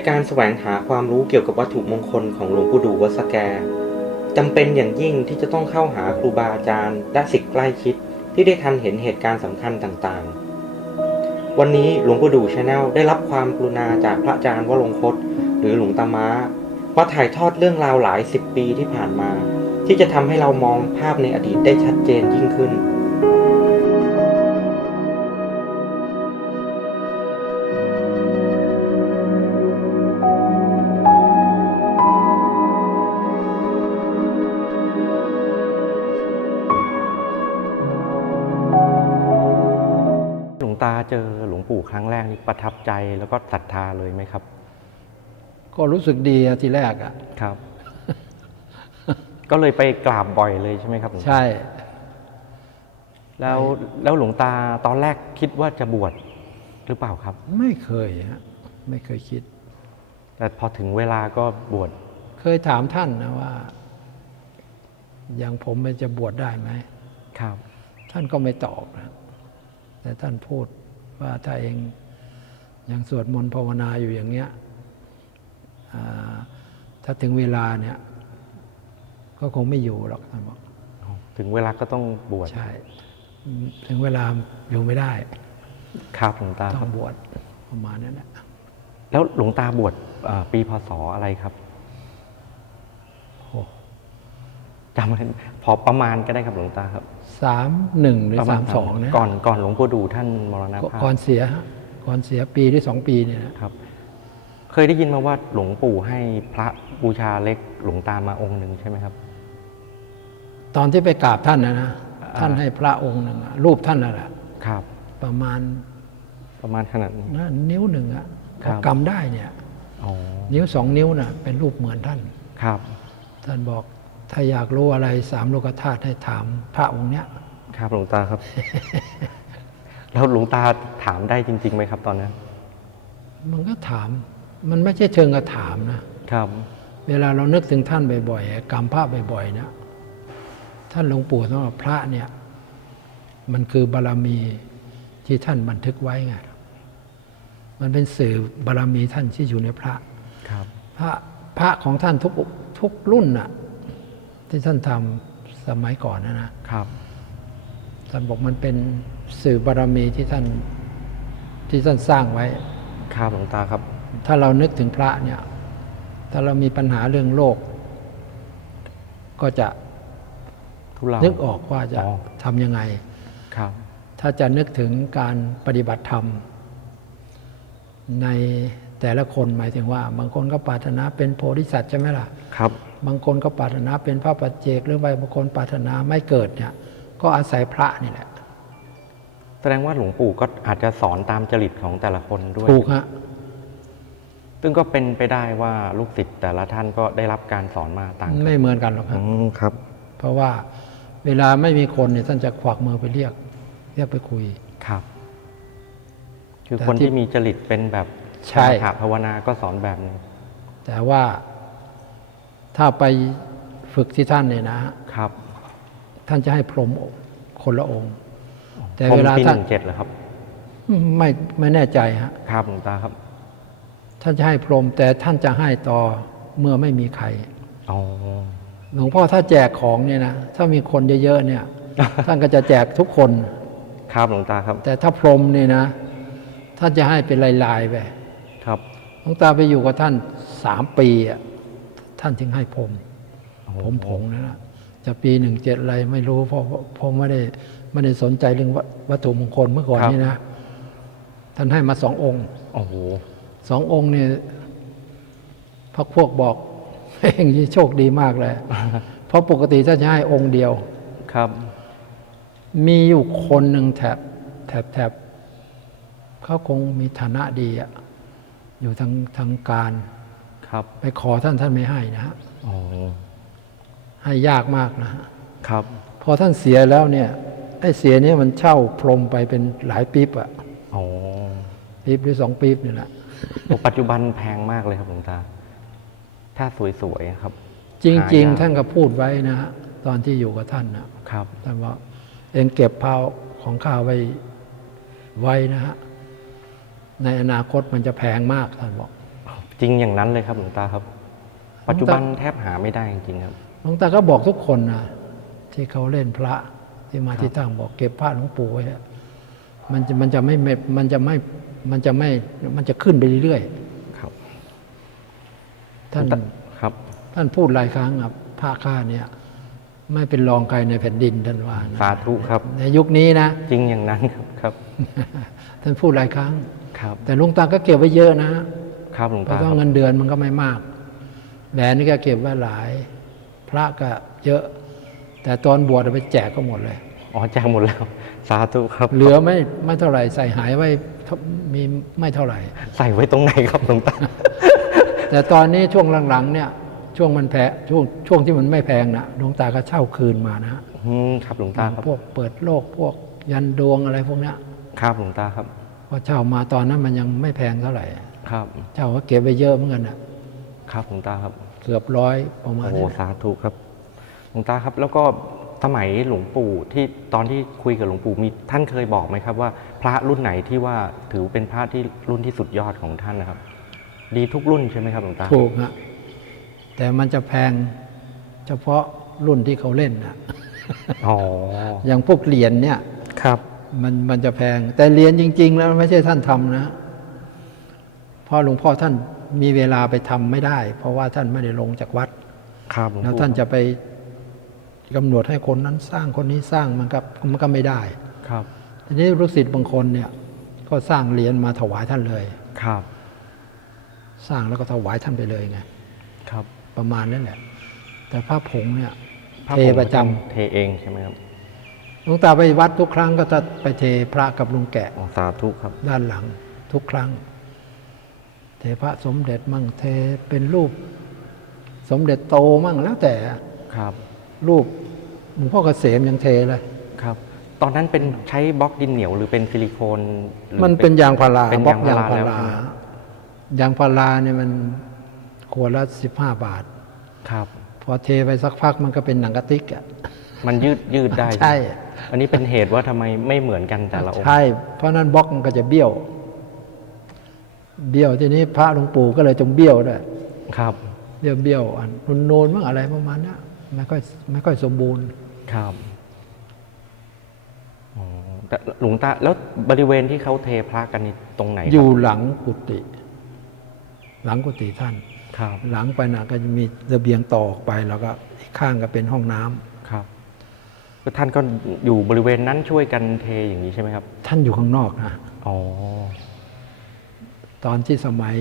ในการแสวงหาความรู้เกี่ยวกับวัตถุมงคลของหลวงปู่ดูวัดสแกจำเป็นอย่างยิ่งที่จะต้องเข้าหาครูบาอาจารย์และศิษย์ใกล้ชิดที่ได้ทันเห็นเหตุการณ์สำคัญต่างๆ วันนี้หลวงปู่ดูชาแนลได้รับความกรุณาจากพระอาจารย์วรงคต หรือหลวงตาม้ามาถ่ายทอดเรื่องราวหลายสิบปีที่ผ่านมา ที่จะทำให้เรามองภาพในอดีตได้ชัดเจนยิ่งขึ้น ปู่ครั้งแรกนี่ประทับใจแล้วก็ศรัทธาเลยไหมครับ ก็รู้สึกดีอะทีแรกอะครับ ก็เลยไปกราบบ่อยเลยใช่ไหมครับหลวงตาใช่ แล้วแล้วหลวงตาตอนแรกคิดว่าจะบวชหรือเปล่าครับ ไม่เคยฮะไม่เคยคิด แต่พอถึงเวลาก็บวชเคยถามท่านนะว่าอย่างผมมันจะบวชได้ไหมครับ ท่านก็ไม่ตอบนะแต่ท่านพูดว่าถ้าเอง ยังสวดมนต์ภาวนาอยู่อย่างเงี้ยอ่าถ้าถึงเวลาเนี่ย ก็คงไม่อยู่หรอกท่านบอกถึงเวลาก็ต้องบวชใช่อืมถึงเวลาอยู่ไม่ได้ครับหลวงตาต้คอรับงบวชประมาณนั้นแหละแล้วหลวงตาบวชเอ่อปีพศอะไรครับโอ้จำไม่พอประมาณก็ได้ครับหลวงตาครับสามหนึ่งหรือประสามสองนะก่อนก่อนหลวงปู่ดูท่านมรณก่ภาพก่อนเสียฮะ ก่อนเสียปีหรือสองปีเนี่ยนะครับ เคยได้ยินมาว่าหลวงปู่ให้พระบูชาเล็กหลวงตามาองค์หนึ่งใช่ไหมครับ ตอนที่ไปกราบท่านนะนะอ่าท่านให้พระองค์หนึ่งอะรูปท่านนั่นแหละครับ ประมาณประมาณขนาดนี้ นะนิ้วหนึ่งอะครับ กำได้เนี่ย อ๋อนิ้วสองนิ้วน่ะเป็นรูปเหมือนท่าน ครับ ท่านบอกถ้าอยากรู้อะไรสามโลกธาตุให้ถามพระองค์เนี้ย ครับหลวงตาครับ แล้วหลวงตาถามได้จริงๆไหมครับ ตอนนั้น มันก็ถาม มันไม่ใช่เชิงกระถามนะครับ เวลาเรานึกถึงท่านบ่อยๆกรรมพระบ่อยๆเนี่ยท่านหลวงปู่สำหรับพระเนี่ย มันคือบารมีที่ท่านบันทึกไว้ไงมันเป็นสื่อบารมีท่านที่อยู่ในพระครับ พระพระของท่านทุกทุกรุ่นน่ะ ที่ท่านทำสมัยก่อนนะนะครับ ท่านบอกมันเป็นสื่อบารมีที่ท่านที่ท่านสร้างไว้ครับหลวงตาครับ ถ้าเรานึกถึงพระเนี่ย ถ้าเรามีปัญหาเรื่องโลก ก็จะทุเลานึกออกว่าจะอ๋อทำยังไงครับ ถ้าจะนึกถึงการปฏิบัติธรรม ในแต่ละคนหมายถึงว่า บางคนก็ปรารถนาเป็นโพธิสัตว์ใช่ไหมล่ะครับ บางคนก็ปรารถนาเป็นพระปัจเจกหรือบางคนปรารถนาไม่เกิดเนี่ย ก็อาศัยพระนี่แหละ แสดงว่าหลวงปู่ก็อาจจะสอนตามจริตของแต่ละคนด้วย ถูกฮะ ซึ่งก็เป็นไปได้ว่าลูกศิษย์แต่ละท่านก็ได้รับการสอนมาต่างกันไม่เหมือนกันหรอกครับครับ เพราะว่าเวลาไม่มีคนเนี่ยท่านจะควักมือไปเรียก เรียกไปคุย ครับ คือแต่คนที่ที่มีจริตเป็นแบบใช่สมถะภาวนาก็สอนแบบหนึงแต่ว่าถ้าไปฝึกที่ท่านเนี่ยนะ ครับ ท่านจะให้พรหมคนละองค์ แต่ผมเวลาปีหท่านนึ่งเจ็ดเหรอครับ ไม่ไม่แน่ใจฮะครับหลวงตาครับ ท่านจะให้พรหมแต่ท่านจะให้ต่อเมื่อไม่มีใครอ๋อหลวงพ่อถ้าแจกของเนี่ยนะถ้ามีคนเยอะๆเนี่ย ท่านก็จะแจกทุกคนครับหลวงตาครับ แต่ถ้าพรหมเนี่ยนะ ท่านจะให้เป็นลายๆไปครับหลวงตาไปอยู่กับท่านสามปีอะท่านถึงให้พรหมโอ้โหผมผงนะนะ จะปีหนึ่งเจ็ดอะไรไม่รู้เพราะผมไม่ได้ไม่ได้สนใจเรื่องวัตวัตถุมงคลเมื่อก่อนนี่นะ ท่านให้มาสององค์โอ้โหสององค์เนี่ยพักพวกบอกเองนี่โชคดีมากเลย เพราะปกติท่านจะให้องค์เดียวครับ มีอยู่คนหนึ่งแถบแถบแถบเขาคงมีฐานะดีอะอยู่ทางทางการครับ ไปขอท่านท่านไม่ให้นะฮะอ๋อ ให้ยากมากนะฮะครับ พอท่านเสียแล้วเนี่ยไอ้เสียเนี่ยมันเช่าพรมไปเป็นหลายปีบอะอ๋อปีบหรือสองปีบนี่แหละโอ้ปัจจุบันแพงมากเลยครับหลวงตา ถ้าสวยๆครับ จริงหายากๆท่านก็พูดไว้นะฮะตอนที่อยู่กับท่านนะครับท่านว่าเองเก็บพาวของข้าไว้ไว้นะฮะในอนาคตมันจะแพงมากท่านบอก จริงอย่างนั้นเลยครับหลวงตาครับ ปัจจุบันแทบหาไม่ได้จริงๆครับ หลวงตาก็บอกทุกคนนะที่เขาเล่นพระที่มาครับที่ตั้งบอกเก็บพระหลวงปู่ไว้เถอะมันจะมันจะไม่เม็ดมันจะไม่มันจะไม่มันจะขึ้นไปเรื่อยครับๆท่านครับ ท่านพูดหลายครั้งครับพระข้าเนี่ย ไม่เป็นรองใครในแผ่นดินท่านว่านะสาธุครับ ในยุคนี้นะจริงอย่างนั้นครับครับ ท่านพูดหลายครั้งครับ แต่หลวงตาก็เก็บไว้เยอะนะครับหลวงเพตาราะคว่ารับเงินเดือนมันก็ไม่มากแหวนนี่ก็เก็บไว้หลาย พระก็เยอะ แต่ตอนบวชเอาไปแจกก็หมดเลย อ๋อแจกหมดแล้ว สาธุครับ เหลือไม่ไม่เท่าไหร่ใส่หายไว้เท่ามีไม่เท่าไหร่ ใส่ไว้ตรงไหนครับหลวงตาแต่ตอนนี้ช่วงหลังๆเนี่ยช่วงมันแพงช่วงช่วงที่มันไม่แพงนะหลวงตาก็เช่าคืนมานะอืมครับหลวงตาครับพวกเปิดโลกพวกยันดวงอะไรพวกเนี้ยครับหลวงตาครับพอเช่ามาตอนนั้นมันยังไม่แพงเท่าไหร่ครับ เช่าก็เก็บไปเยอะเหมือนกันอะครับหลวงตาครับ เกือบร้อยประมาณโอ้นี้ สาธุครับหลวงตาครับ แล้วก็สมัยหลวงปู่ที่ตอนที่คุยกับหลวงปู่มีท่านเคยบอกไหมครับว่า พระรุ่นไหนที่ว่าถือเป็นพระที่รุ่นที่สุดยอดของท่านนะครับ ดีทุกรุ่นใช่ไหมครับหลวงตาถูกฮะแต่มันจะแพงเฉพาะรุ่นที่เขาเล่นนะอ๋ออย่างพวกเหรียญเนี่ย ครับ มันมันจะแพง แต่เหรียญจริง ๆ แล้วไม่ใช่ท่านทำนะเพราะหลวงพ่อท่าน มีเวลาไปทำไม่ได้ เพราะว่าท่านไม่ได้ลงจากวัด ครับหลวงแล้วปู่ท่านจะไปกำหนดให้คนนั้นสร้างคนนี้สร้างมันก็มันก็ไม่ได้ครับทีนี้ลูกศิษย์บางคนเนี่ย ก็สร้างเหรียญมาถวายท่านเลยครับ สร้างแล้วก็ถวายท่านไปเลยไงครับ ประมาณนั้นแหละแต่พระผงเนี่ยพระเทผงประจำเทเองใช่ไหมครับหลวงตาไปวัดทุกครั้งก็จะไปเทพระกับลุงแกะอ๋อสาธุครับ ด้านหลังทุกครั้ง เทพระสมเด็จมั่งเทเป็นรูป สมเด็จโตมั่งแล้วแต่ครับรูปหลวงพ่อเกษมยังเทเลยครับ ตอนนั้นเป็นใช้บล็อกดินเหนียวหรือเป็นซิลิโคนหรือมันเป็นยางพาราเป็นบล็อกยายางงพาพาราราแล้วยางพาราเนี่ยมันขวดละสิบห้าบาท ครับ พอเทไปสักพักมันก็เป็นหนังกระติกอะมันยืดยืดได้ใช่ อันนี้เป็นเหตุว่าทำไมไม่เหมือนกันแต่ละองค์ใช่ เพราะนั้นบล็อกมันก็จะเบี้ยว เบี้ยวทีนี้พระหลวงปู่ก็เลยจงเบี้ยวด้วยครับเบี้ยวเบี้ยวอันนุนโนนๆบ้างอะไรประมาณเนี้ยไม่ค่อยไม่ค่อยสมบูรณ์ครับอ๋อแต่หลวงตาแล้วบริเวณที่เขาเทพระกันนี่ตรงไหนครับอยู่หลังกุฏิหลังกุฏิท่านครับ หลังไปนะก็จะมีระเบียงต่อออกไปแล้วก็อีกข้างก็เป็นห้องน้ำครับก็ท่านก็อยู่บริเวณนั้นช่วยกันเทอย่างนี้ใช่ไหมครับ ท่านอยู่ข้างนอกนะอ๋อ ตอนที่สมัย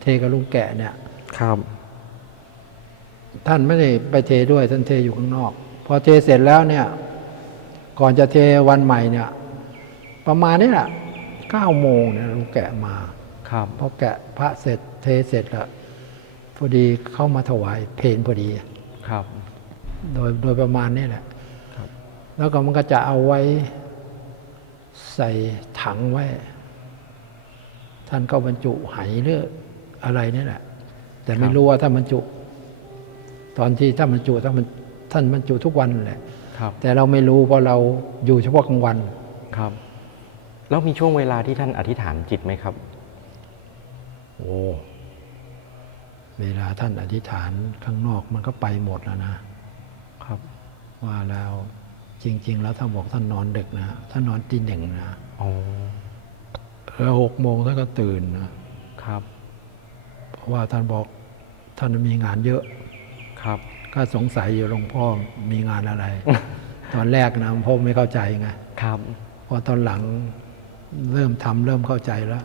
เทกับลุงแกะเนี่ยครับ ท่านไม่ได้ไปเทด้วยท่านเทอยู่ข้างนอก พอเทเสร็จแล้วเนี่ย ก่อนจะเทวันใหม่เนี่ย ประมาณนี้แหละเก้าโมงเนี่ยลุงแกะมาครับพอแกะพระเสร็จเทเสร็จแล้วพอดีเข้ามาถวายเพลพอดีครับ โดยโดยประมาณนี้แหละครับแล้วก็มันก็จะเอาไว้ใส่ถังไว้ ท่านก็บรรจุไหหรืออะไรนี่แหละ แต่ไม่รู้ว่าท่านบรรจุ ตอนที่ท่านบรรจุท่านบรรท่านบรรจุทุกวันแหละครับแต่เราไม่รู้เพราะเราอยู่เฉพาะกลางวันครับ แล้วมีช่วงเวลาที่ท่านอธิษฐานจิตไหมครับ โอ้เวลาท่านอธิษฐานข้างนอกมันก็ไปหมดแล้วนะครับ ว่าแล้วจริง ๆ แล้วท่านบอกท่านนอนดึกนะท่านนอนตีหนึ่งนะอ๋อ แล้วหกโมงท่านก็ตื่นนะครับ เพราะว่าท่านบอกท่านมีงานเยอะครับ ก็สงสัยอยู่หลวงพ่อมีงานอะไร ตอนแรกนะหลวงพ่อไม่เข้าใจไงครับพอตอนหลังเริ่มทำเริ่มเข้าใจแล้ว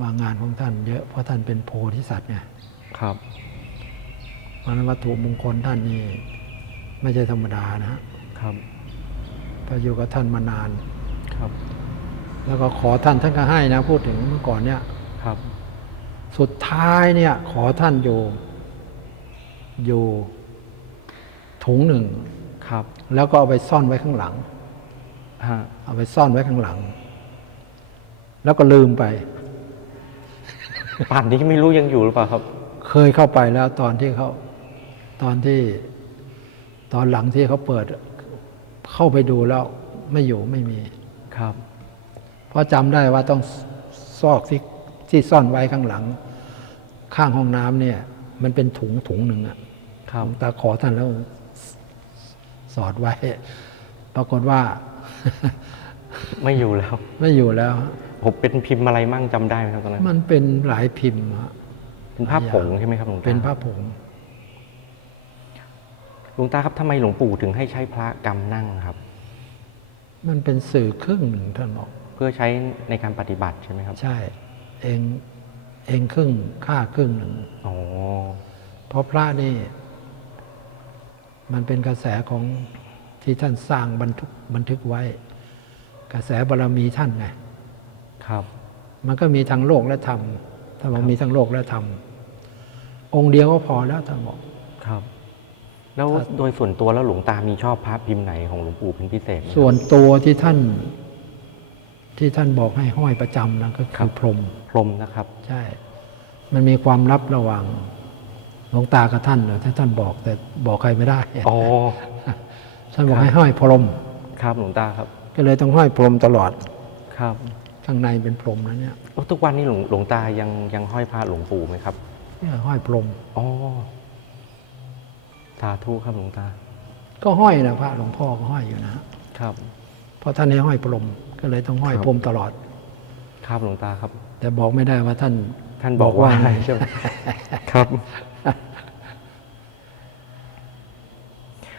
ว่างานของท่านเยอะเพราะท่านเป็นโพธิสัตว์ไงครับเพราะฉะนั้นวัตถุมงคลท่านนี่ไม่ใช่ธรรมดานะฮะครับพออยู่กับท่านมานานครับ แล้วก็ขอท่านท่านก็ให้นะพูดถึงเมื่อก่อนเนี่ยครับ สุดท้ายเนี่ย ขอท่านอยู่อยู่ถุงหนึ่งครับ แล้วก็เอาไปซ่อนไว้ข้างหลังฮะเอาไปซ่อนไว้ข้างหลัง แล้วก็ลืมไปป่านนี้ไม่รู้ยังอยู่หรือเปล่าครับ เคยเข้าไปแล้ว ตอนที่เขาตอนที่ตอนหลังที่เขาเปิด เข้าไปดูแล้วไม่อยู่ไม่มีครับเพ ราะจำได้ว่าต้องซอกที่ที่ซ่อนไว้ข้างหลัง ข้างห้องน้ำเนี่ย มันเป็นถุงถุงหนึ่งอะครับหลวงตาขอท่านแล้ว สอดไว้ ปรากฏว่า ไม่อยู่แล้ว ไม่อยู่แล้วผมเป็นพิมพ์อะไรมั่งจำได้ไหมครับตอนนั้น มันเป็นหลายพิมพ์อะเป็นภาพผงใช่ไหมครับหลวงตาเป็นพระผงหลวงตาครับทำไมหลวงปู่ถึงให้ใช้พระกำนั่งครับ มันเป็นสื่อครึ่งหนึ่งท่านบอก เพื่อใช้ในการปฏิบัติใช่ไหมครับ ใช่ เองเองครึ่งค่าครึ่งหนึ่งอ๋อเพราะพระนี่ มันเป็นกระแสของที่ท่านสร้างบันทึกบันทึกไว้ กระแสบารมีท่านไงครับ มันก็มีทั้งโลกและธรรมถ้าบอกมีทั้งโลกและธรรมองค์เดียวก็พอแล้วท่านบอกครับแล้วโดยส่วนตัวแล้วหลวงตามีชอบพระพิมพ์ไหนของหลวงปู่เป็นพิเศษไหมครับส่วนตัวที่ท่าน ที่ท่านบอกให้ห้อยประจำนะก็ครัคือบพรหมพรหมนะครับ ใช่ มันมีความลับระหว่างหลวงตากับท่านเลยที่ท่านบอกแต่บอกใครไม่ได้อ๋อท่านบอกครับให้ห้อยพรหมครับหลวงตาครับ ก็เลยต้องห้อยพรหมตลอดครับข้างในเป็นพรหมนะเนี่ยโอ้ทุกวันนี้หลวงหลวงตายังยังห้อยพระหลวงปู่ไหมครับเนี่ยห้อยพรหมอ๋อสาธุครับหลวงตา ก็ห้อยนะพระหลวงพ่อก็ห้อยอยู่นะครับเพราะท่านให้ห้อยพรหม ก็เลยต้องห้อยครับพรหมตลอด ครับหลวงตาครับ แต่บอกไม่ได้ว่าท่านท่านบอกว่าอะไรใช่ไหมครับ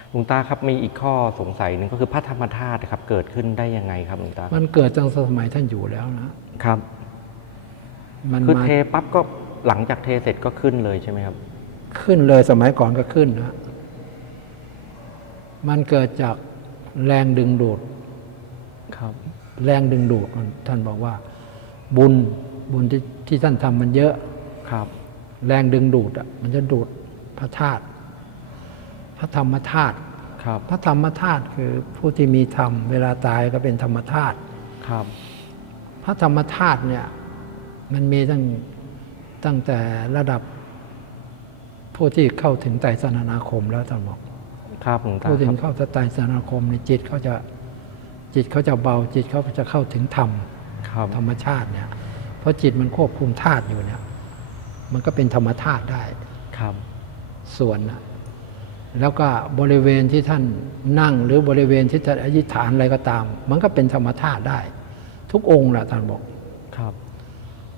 หลวงตาครับมีอีกข้อสงสัยหนึ่งก็คือพระธรรมธาตุครับ เกิดขึ้นได้ยังไงครับหลวงตา มันเกิดตั้งแต่สมัยท่านอยู่แล้วนะครับ มันคือมาเทปั๊บก็หลังจากเทเสร็จก็ขึ้นเลยใช่ไหมครับ ขึ้นเลยสมัยก่อนก็ขึ้นนะมันเกิดจากแรงดึงดูดครับ แรงดึงดูดมันท่านบอกว่า บุญบุญที่ที่ท่านทำมันเยอะครับ แรงดึงดูดอะมันจะดูดพระธาตุพระธรรมธาตุครับพระธรรมธาตุคือผู้ที่มีธรรมเวลาตายก็เป็นธรรมธาตุครับ พระธรรมธาตุเนี่ยมันมีตั้งตั้งแต่ระดับ ผู้ที่เข้าถึงไตรสรณาคมแล้วท่านบอกครับหลวงตาผู้คถึรังบเข้าไตรสรณาคมในจิตเขาจะ จิตเขาจะเบาจิตเขาจะเข้าถึงธรรมครับธรรมชาติเนี่ยเพราะจิตมันควบคุมธาตุอยู่เนี่ย มันก็เป็นธรรมธาตุได้ครับ ส่วนนะแล้วก็บริเวณที่ท่านนั่งหรือบริเวณที่ท่านอธิษฐานอะไรก็ตาม มันก็เป็นธรรมธาตุได้ ทุกองค์แหละท่านบอกครับ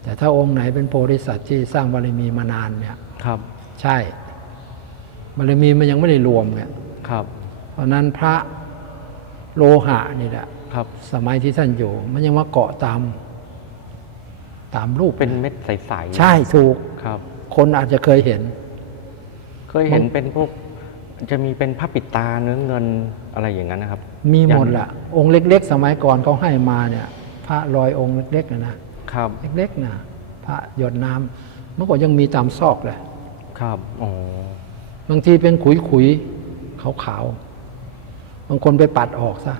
แต่ถ้าองค์ไหนเป็นโพธิสัตว์ที่สร้างบารมีมานานเนี่ยครับ ใช่บารมีมันยังไม่ได้รวมไงครับ เพราะฉะนั้นพระ โลหะนี่แหละครับ สมัยที่ท่านอยู่ มันยังมาเกาะตาม ตามรูปเป็นเม็ดใสๆใช่ถูกครับ คนอาจจะเคยเห็น เคยเห็นเป็นพวกจะมีเป็นผ้าปิดตาเนื้อเงินอะไรอย่างนั้นนะครับ มีหมดอย่างละองค์เล็ก ๆ สมัยก่อนเขาให้มาเนี่ย พระลอยองค์เล็กๆนะนะครับ เล็กๆนะพระหยดน้ำเมื่อก่อนยังมีตามซอกเลยครับอ๋อบางทีเป็นขุยๆขาวๆ บางคนไปปัดออกซะ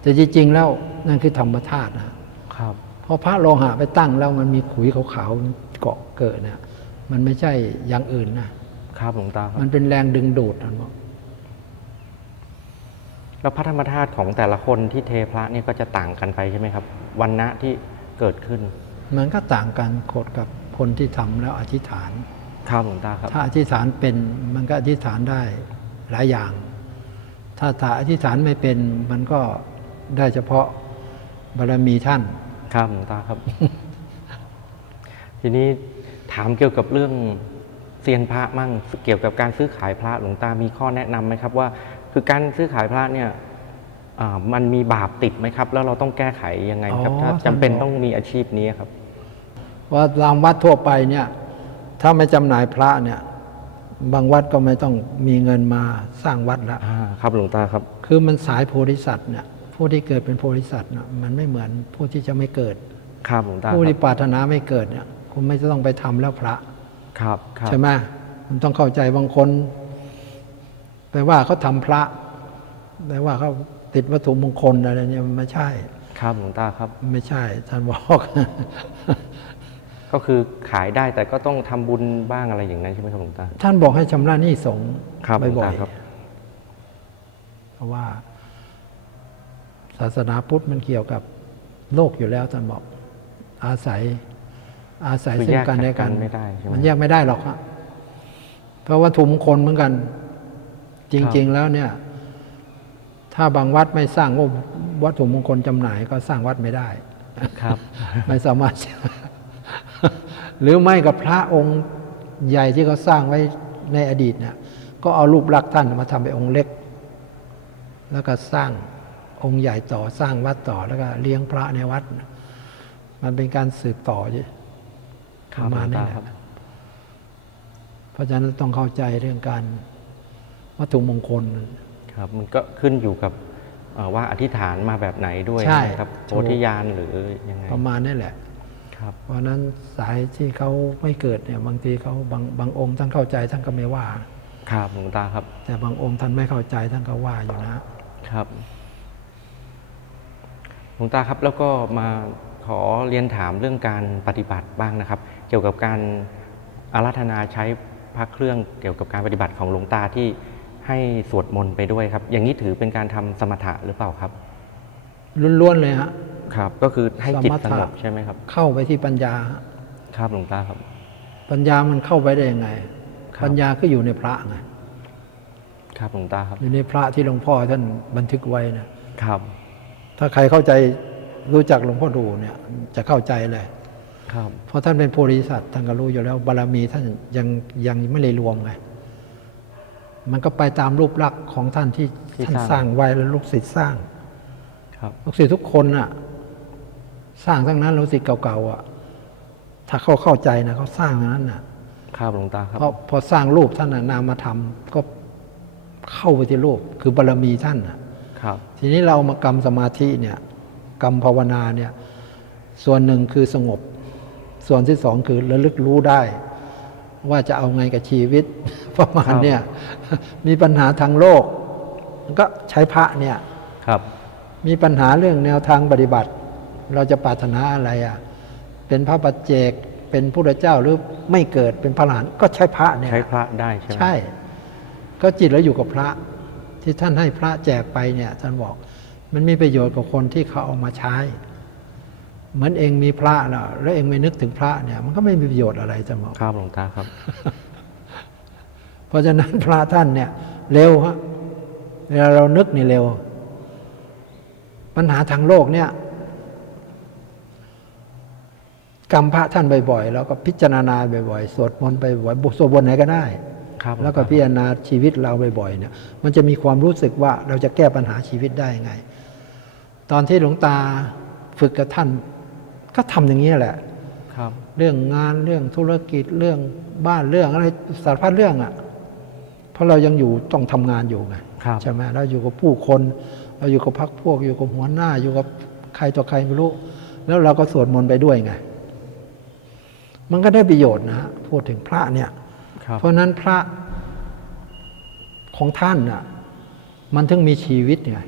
แต่จริงๆแล้วนั่นคือธรรมธาตุนะครับพอพระโลหะไปตั้งแล้วมันมีขุยขาวๆเกาะเกิดเนี่ยมันไม่ใช่อย่างอื่นนะครับหลวงตาครับมันเป็นแรงดึงดูดนะบอกแล้วพระธรรมธาตุของแต่ละคนที่เทพระเนี่ยก็จะต่างกันไปใช่ไหมครับวันณะที่เกิดขึ้น มันก็ต่างกันโคดกับคนที่ทำแล้วอธิษฐานครับหลวงตาครับ ถ้าอธิษฐานเป็นมันก็อธิษฐานได้หลายอย่าง ถ้าถ้าอธิษฐานไม่เป็นมันก็ได้เฉพาะบารมีท่าน ครับหลวงตาครับ ทีนี้ถามเกี่ยวกับเรื่องเซียนพระมั่งเกี่ยวกับการซื้อขายพระหลวงตามีข้อแนะนำไหมครับว่า คือการซื้อขายพระเนี่ยอ่ามันมีบาปติดไหมครับ แล้วเราต้องแก้ไขยังไงครับอ๋อถ้าจำเป็นท่านบอก ต้องมีอาชีพนี้ครับ ว่าตามวัดทั่วไปเนี่ย ถ้าไม่จำหน่ายพระเนี่ย บางวัดก็ไม่ต้องมีเงินมาสร้างวัดละอ่าครับหลวงตาครับ คือมันสายโพธิสัตว์เนี่ยผู้ที่เกิดเป็นโพธิสัตว์เนี่ยมันไม่เหมือนผู้ที่จะไม่เกิด ครับหลวงตาคผู้รัที่บปรารถนาไม่เกิดเนี่ยคุณไม่ต้องไปทำแล้วพระ ครับครับ ใช่ไหมมันต้องเข้าใจบางคนแปลว่าเขาทำพระแปลว่าเขาติดวัตถุมงคลอะไรเนี่ยมันไม่ใช่ ครับหลวงตาครับ ไม่ใช่ท่านบอก ก็คือขายได้แต่ก็ต้องทำบุญบ้างอะไรอย่างนั้นใช่ไหมครับหลวงตา ท่านบอกให้ชำระหนี้สงฆ์ครับหลวงบ่อตายครับ ๆเพราะว่า ศาสนาพุทธมันเกี่ยวกับโลกอยู่แล้วท่านบอกอาศัย อาศัยคือซึ่แยงกกันและกันจากกันไม่ได้ใช่ไหม มันแยกไม่ได้หรอกครับเพราะวัตถุมงคลเหมือนกัน จริง ๆ แล้วเนี่ย ถ้าบางวัดไม่สร้างวัตถุมงคลจำหน่ายก็สร้างวัดไม่ได้ ครับ ไม่สามารถ หรือไม่กับพระองค์ใหญ่ที่เขาสร้างไว้ในอดีตเนี่ยก็เอารูปลักษณ์ท่านมาทำเป็นองค์เล็ก แล้วก็สร้างองค์ใหญ่ต่อสร้างวัดต่อแล้วก็เลี้ยงพระในวัด มันเป็นการสืบต่ออยู่คปรับระมาณนี้หลวงแหตาครัละบเพราะฉะนั้นต้องเข้าใจเรื่องการวัตถุมงคลครับ มันก็ขึ้นอยู่กับเอ่อว่าอธิษฐานมาแบบไหนด้วยใช่นะครับถูโพกธิญาณหรือยังไงประมาณนี้แหละ ครับเพราะฉะนั้นสายที่เขาไม่เกิดเนี่ยบางทีเขาบางบางองค์ท่านเข้าใจท่านก็ไม่ว่า ครับหลวงตาครับ แต่บางองค์ท่านไม่เข้าใจท่านก็ว่าอยู่นะครับหลวงตาครับแล้วก็มาขอเรียนถามเรื่องการปฏิบัติบ้างนะครับ เกี่ยวกับการอาราธนาใช้พระเครื่องเกี่ยวกับการปฏิบัติของหลวงตาที่ให้สวดมนต์ไปด้วยครับ อย่างนี้ถือเป็นการทำสมถะหรือเปล่าครับล้วนๆเลยฮะ ครับ ก็คือให้จิตสมสถะงบใช่ไหมครับ เข้าไปที่ปัญญาฮะครับหลวงตาครับ ปัญญามันเข้าไปได้ยังไงครับปัญญาก็อยู่ในพระไงครับหลวงตาครับ อยู่ในพระที่หลวงพ่อท่านบันทึกไว้นะครับ ถ้าใครเข้าใจรู้จักหลวงพ่อดูเนี่ยจะเข้าใจเลย ครับ เพราะท่านเป็นโพธิสัตว์ท่านก็รู้อยู่แล้ว บารมีท่านยังยังไม่เลยรวมไงมันก็ไปตามรูปลักษณ์ของท่านที่ที่ท่านสร้างสร้างไว้แล้วลูกศิษย์สร้าง ครับ ลูกศิษย์ทุกคนน่ะ สร้างทั้งนั้นลูกศิษย์เก่าๆอะ ถ้าเขาเข้าใจนะเขาสร้างทั้งนั้นน่ะครับหลวงตาครับ เพราะพอสร้างรูปท่านน่ะนามธรรมก็เข้าไปที่รูปคือบารมีท่านน่ะครับ ทีนี้เรามากรรมสมาธิเนี่ย กรรมภาวนาเนี่ย ส่วนหนึ่งคือสงบ ส่วนที่สองคือระลึกรู้ได้ ว่าจะเอาไงกับชีวิตประมาณเนี่ย มีปัญหาทางโลกก็ใช้พระเนี่ยครับ มีปัญหาเรื่องแนวทางปฏิบัติ เราจะปรารถนาอะไรอะเป็นพระปัจเจกเป็นพุทธเจ้าหรือไม่เกิดเป็นพระหลานก็ใช้พระเนี่ยใช้พระได้ใช่ไหมใช่ ก็จิตแล้วอยู่กับพระที่ท่านให้พระแจกไปเนี่ยท่านบอกมันมีประโยชน์กับคนที่เขาเอามาใช้ เหมือนเองมีพระนะแล้วเองไม่นึกถึงพระเนี่ย มันก็ไม่มีประโยชน์อะไรจะบอกครับหลวงตาครับ เพราะฉะนั้นพระท่านเนี่ย เร็วฮะเวลาเรานึกนี่เร็ว ปัญหาทางโลกเนี่ย กรรมพระท่านบ่อยๆแล้วก็พิจารณาบ่อยๆสวดมนต์ไปบ่อยๆสวดบนไหนก็ได้ครับแล้วก็พิจารณาชีวิตเราบ่อยๆเนี่ยมันจะมีความรู้สึกว่าเราจะแก้ปัญหาชีวิตได้ยังไง ตอนที่หลวงตาฝึกกับท่านก็ทำอย่างนี้แหละครับ เรื่องงานเรื่องธุรกิจเรื่องบ้านเรื่องอะไรสารพัดเรื่องอะ่ะเพราะเรายังอยู่ต้องทำงานอยู่ไงครับใช่ไหมเราอยู่กับผู้คน เราอยู่กับพักพวก อยู่กับหัวหน้า อยู่กับใครต่อใครไม่รู้ แล้วเราก็สวดมนต์ไปด้วยไง มันก็ได้ประโยชน์นะฮะพูดถึงพระเนี่ยครับเพราะฉะนั้นพระของท่านน่ะ มันถึงมีชีวิตไง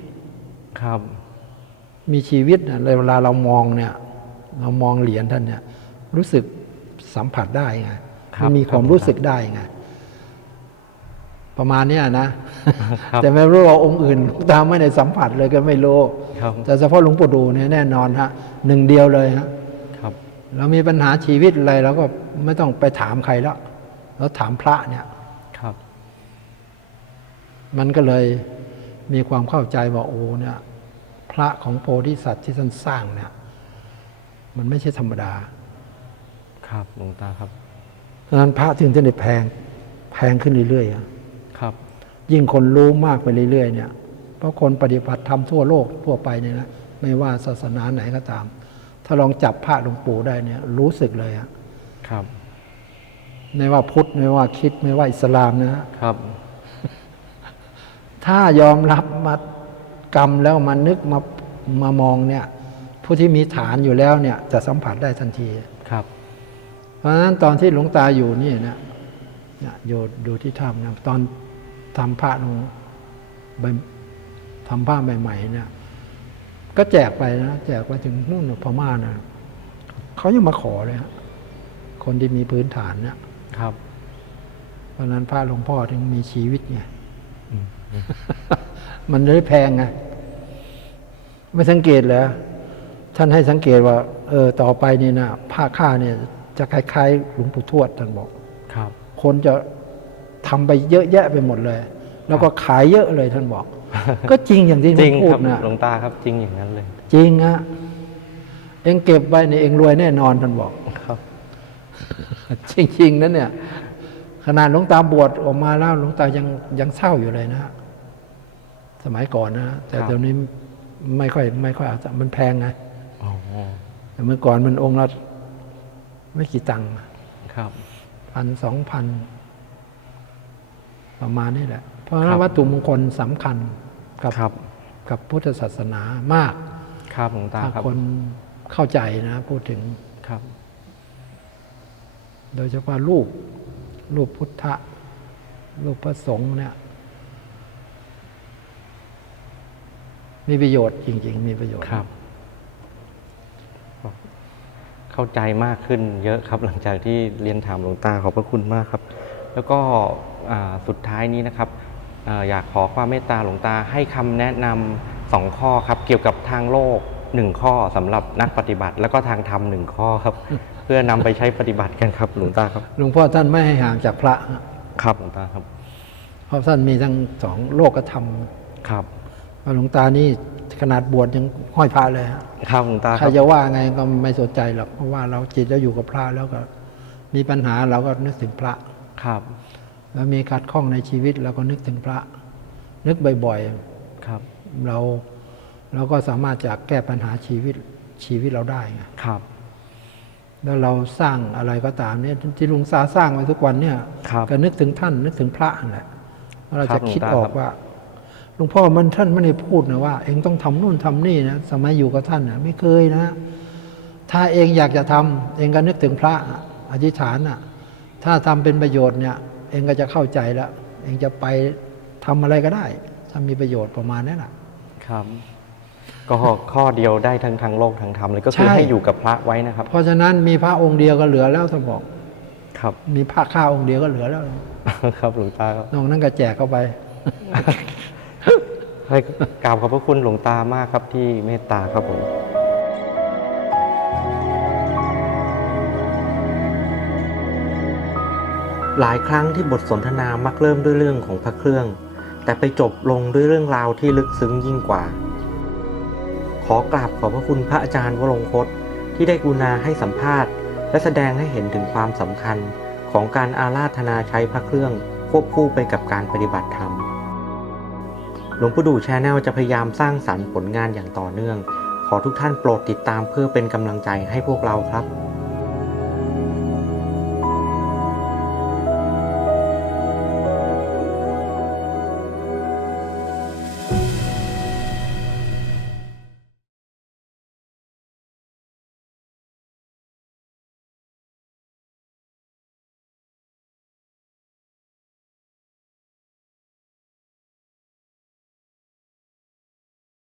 ครับ มีชีวิตน่ะเลยเวลาเรามองเนี่ย เรามองเหรียญท่านเนี่ย รู้สึกสัมผัสได้ไงครับมันมีความครับรู้สึกได้ไงประมาณเนี้ยนะครับแต่ไม่รู้ว่าองค์อื่นตามไม่ได้สัมผัสเลยก็ไม่รู้ครับแต่เฉพาะหลวงปู่ดูเนี่ยแน่นอนฮะหนึ่งเดียวเลยฮะครับ เรามีปัญหาชีวิตอะไรเราก็ไม่ต้องไปถามใครแล้วเราถามพระเนี่ยครับ มันก็เลยมีความเข้าใจว่าโอ้เนี่ย พระของโพธิสัตว์ที่ท่านสร้างเนี่ย มันไม่ใช่ธรรมดา ครับหลวงตาครับเพราะฉะนั้นพระถึงจะได้แพงแพงขึ้นเรื่อยๆอะครับ ยิ่งคนรู้มากไปเรื่อยๆเนี่ยเพราะคนปฏิบัติธรรมทั่วโลกทั่วไปเนี่ยนะไม่ว่าศาสนาไหนก็ตาม ถ้าลองจับพระหลวงปู่ได้เนี่ย รู้สึกเลยอะครับไม่ว่าพุทธไม่ว่าคริดไม่ว่าอิสลามนะฮะครับ ถ้ายอมรับมากรรมแล้วมานึกมามามองเนี่ย ผู้ที่มีฐานอยู่แล้วเนี่ย จะสัมผัสได้ทันทีครับ เพราะฉะนั้นตอนที่หลวงตาอยู่นี่นะเนี่ยอยู่ดูที่ถ้ำนะตอนทำพระลงใบทำผ้าใหม่ๆเนี่ย ก็แจกไปนะแจกไปถึงนู่นน่ะพม่านะเขายังมาขอเลยฮะคนที่มีพื้นฐานเนี่ยครับ เพราะฉะนั้นพระหลวงพ่อถึงมีชีวิตไงมันเลยแพงไงไม่สังเกตเหรอท่านให้สังเกตว่า เออ ต่อไปนี่นะผ้าค่าเนี่ย จะคล้ายๆหลวงปู่ทวดท่านบอก ครับ คนจะทำไปเยอะแยะไปหมดเลย แล้วก็ขายเยอะเลยท่านบอก ก็จริงอย่างที่จท่าริงนพูคดรับนะหลวงตาครับจริงอย่างนั้นเลย จริงฮะเองเก็บไว้เนี่ยเองรวยแน่นอนท่านบอกครับ จริงๆนั้นเนี่ย ขนาดหลวงตาบวชออกมาแล้วหลวงตายังยังเศร้าอยู่เลยนะ สมัยก่อนนะแต่ครับเดี๋ยวนี้ไม่ค่อย ไม่ค่อยเอามันแพงไงอ๋อแต่เมื่อก่อนมันองค์ละไม่กี่ตังค์ครับพันสองพันประมาณนี้แหละ เพราะฉะครันั้นบวัตถุมงคลสำคัญ กับครับกับพุทธศาสนามากครับหลวงตาถ้าครับคนเข้าใจนะพูดถึงครับ โดยเฉพาะรูปรูปพุทธะรูปพระสงฆ์เนี่ยมีประโยชน์จริง ๆ มีประโยชน์ครับเข้าใจมากขึ้นเยอะครับ หลังจากที่เรียนถามหลวงตาขอบพระคุณมากครับ แล้วก็อ่าสุดท้ายนี้นะครับ อาอยากขอความเมตตาหลวงตาให้คำแนะนำสองข้อครับ เกี่ยวกับทางโลกหนึ่งข้อสำหรับนักปฏิบัติ แล้วก็ทางธรรมหนึ่งข้อครับ เพื่อนำไปใช้ปฏิบัติกันครับหลวงตาครับหลวงพ่อท่านไม่ให้ห่างจากพระครับหลวงตาครับ เพราะท่านมีทั้งสองโลกธรรมครับเพราะหลวงตานี่ขนาดบวชยังห้อยพระเลยฮะครับหลวงตาใคครรับจะว่าไงก็ไม่สนใจหรอกเพราะว่าเราจิตเราอยู่กับพระแล้วก็ มีปัญหาเราก็นึกถึงพระครับ แล้วมีขัดข้องในชีวิตเราก็นึกถึงพระ นึกบ่อยครับๆเราเราก็สามารถจะแก้ปัญหาชีวิตชีวิตเราได้ไงครับ แล้วเราสร้างอะไรก็ตามเนี่ยที่ลุงซาสร้างไว้ทุกวันเนี่ยครับก็นึกถึงท่านนึกถึงพระนั่นแหละแล้วเราครัจะบหลวงคิดตาออครักบว่าหลวงพ่อมันท่านไม่ได้พูดนะว่า เองต้องทำนู่นทำนี่นะสมัยอยู่กับท่านนะไม่เคยนะ ถ้าเองอยากจะทำเองก็นึกถึงพระอธิษฐานอะ ถ้าทำเป็นประโยชน์เนี่ยเองก็จะเข้าใจแล้วเองจะไปทำอะไรก็ได้ ถ้ามีประโยชน์ประมาณนั้นแหละครับ ก็ข้อเดียวได้ทั้งทางโลกทางธรรมเลยก็คือใช่ให้อยู่กับพระไว้นะครับ เพราะฉะนั้นมีพระองค์เดียวก็เหลือแล้วท่านบอก ครับ มีพระข้าองค์เดียวก็เหลือแล้ว ครับหลวงตาครับนอกนั้นก็แจกเข้าไปให้กราบขอบพระคุณหลวงตามากครับที่เมตตาครับผม หลายครั้งที่บทสนทนามักเริ่มด้วยเรื่องของพระเครื่อง แต่ไปจบลงด้วยเรื่องราวที่ลึกซึ้งยิ่งกว่า ขอกราบขอบพระคุณพระอาจารย์วรงคตที่ได้กรุณาให้สัมภาษณ์ และแสดงให้เห็นถึงความสำคัญของการอาราธนาใช้พระเครื่องควบคู่ไปกับการปฏิบัติธรรม หลวงปู่ดูชแนลจะพยายามสร้างสรรค์ผลงานอย่างต่อเนื่อง ขอทุกท่านโปรดติดตามเพื่อเป็นกำลังใจให้พวกเราครับ